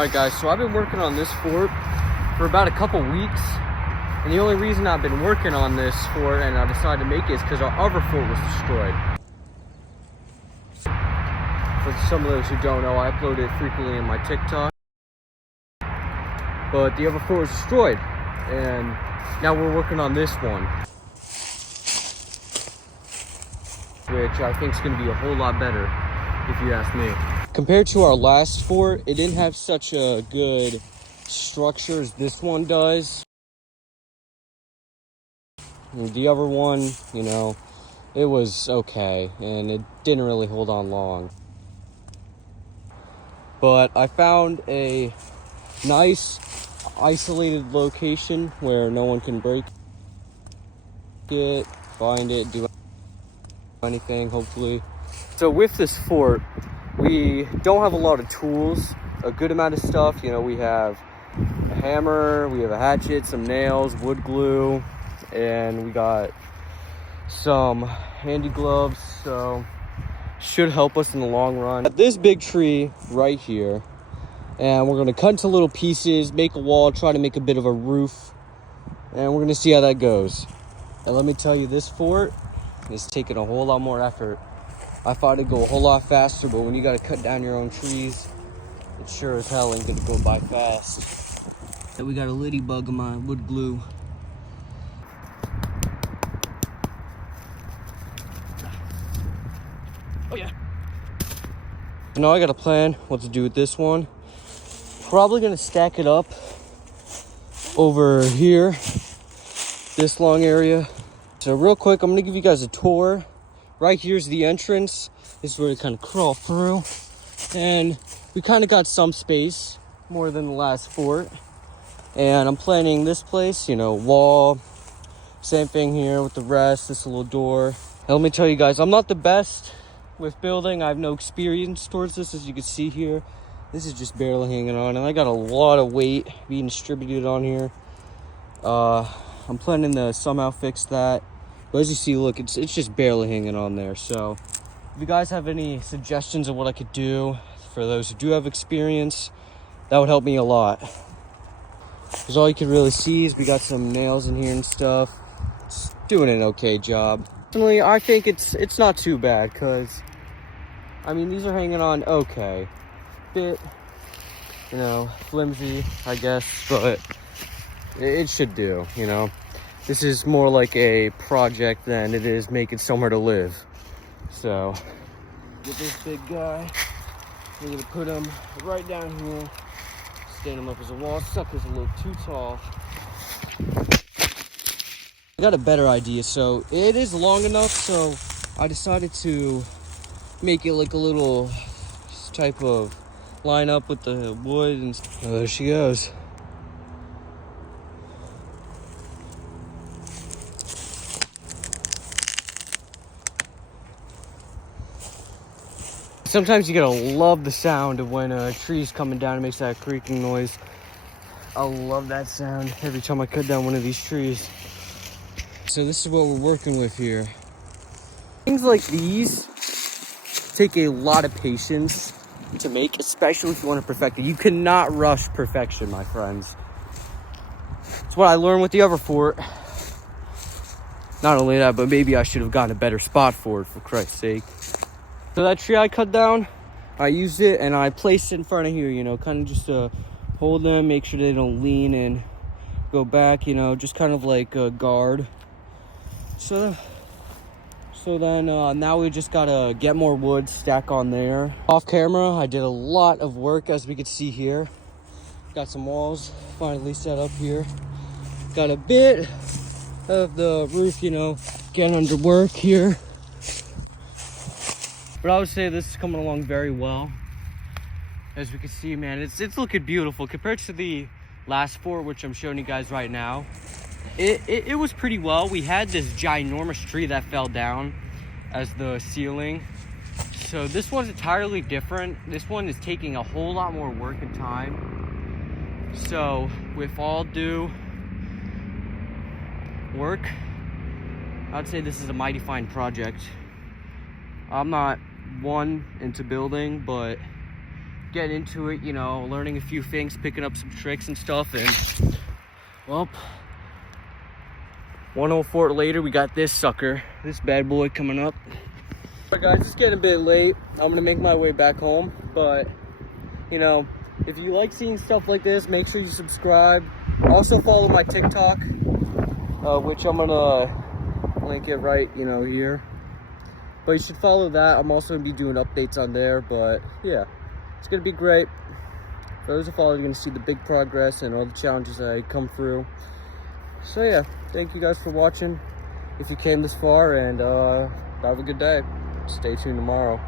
Alright guys, so I've been working on this fort for about a couple weeks, and the only reason I've been working on this fort and I decided to make it is because our other fort was destroyed. For some of those who don't know, I upload it frequently in my TikTok, but the other fort was destroyed, and now we're working on this one, which I think is going to be a whole lot better, if you ask me. Compared to our last fort, it didn't have such a good structure as this one does. And the other one, you know, it was okay, and it didn't really hold on long. But I found a nice, isolated location where no one can break it, find it, do anything, hopefully. So with this fort, we don't have a lot of tools, a good amount of stuff. You know, we have a hammer, we have a hatchet, some nails, wood glue, and we got some handy gloves, so should help us in the long run. This big tree right here, and we're gonna cut into little pieces, make a wall, try to make a bit of a roof, and we're gonna see how that goes. And let me tell you, this fort is taking a whole lot more effort. I thought it'd go a whole lot faster, but when you gotta cut down your own trees, it sure as hell ain't gonna go by fast. And we got a ladybug in my wood glue. Oh yeah. Now I got a plan what to do with this one. Probably gonna stack it up over here, this long area. So real quick, I'm gonna give you guys a tour. Right here's the entrance. This is where we kind of crawl through. And we kind of got some space, more than the last fort. And I'm planning this place, you know, wall. Same thing here with the rest, this little door. And let me tell you guys, I'm not the best with building. I have no experience towards this, as you can see here. This is just barely hanging on, and I got a lot of weight being distributed on here. I'm planning to somehow fix that. But as you see, look, it's just barely hanging on there. So if you guys have any suggestions of what I could do for those who do have experience, that would help me a lot. Because all you can really see is we got some nails in here and stuff. It's doing an okay job. Personally, I think it's not too bad, because I mean, these are hanging on okay. Bit, you know, flimsy, I guess, but it should do, you know. This is more like a project than it is making somewhere to live. So, get this big guy. We're gonna put him right down here. Stand him up as a wall. Sucker's a little too tall. I got a better idea. So, it is long enough, so I decided to make it like a little type of line up with the wood. And oh, there she goes. Sometimes you gotta love the sound of when a tree's coming down. It makes that creaking noise. I love that sound every time I cut down one of these trees. So this is what we're working with here. Things like these take a lot of patience to make, especially if you want to perfect it. You cannot rush perfection, my friends. It's what I learned with the other fort. Not only that, but maybe I should have gotten a better spot for it, for Christ's sake. So that tree I cut down, I used it and I placed it in front of here, you know, kind of just to hold them, make sure they don't lean and go back, you know, just kind of like a guard. So then now we just gotta get more wood, stack on there. Off camera, I did a lot of work, as we can see here. Got some walls finally set up here. Got a bit of the roof, you know, getting under work here. But I would say this is coming along very well. As we can see, man, it's looking beautiful compared to the last fort, which I'm showing you guys right now. It was pretty well. We had this ginormous tree that fell down as the ceiling. So this one's entirely different. This one is taking a whole lot more work and time. So with all due work, I'd say this is a mighty fine project. I'm not one into building, but getting into it, you know, learning a few things, picking up some tricks and stuff. And well, 104 later, we got this sucker, this bad boy coming up. All right, guys, it's getting a bit late. I'm gonna make my way back home, but you know, if you like seeing stuff like this, make sure you subscribe. Also follow my TikTok, which I'm gonna link it right, you know, here. But you should follow that. I'm also gonna be doing updates on there, but yeah, it's gonna be great. For those who follow, you're gonna see the big progress and all the challenges I come through. So yeah, thank you guys for watching. If you came this far, and have a good day. Stay tuned tomorrow.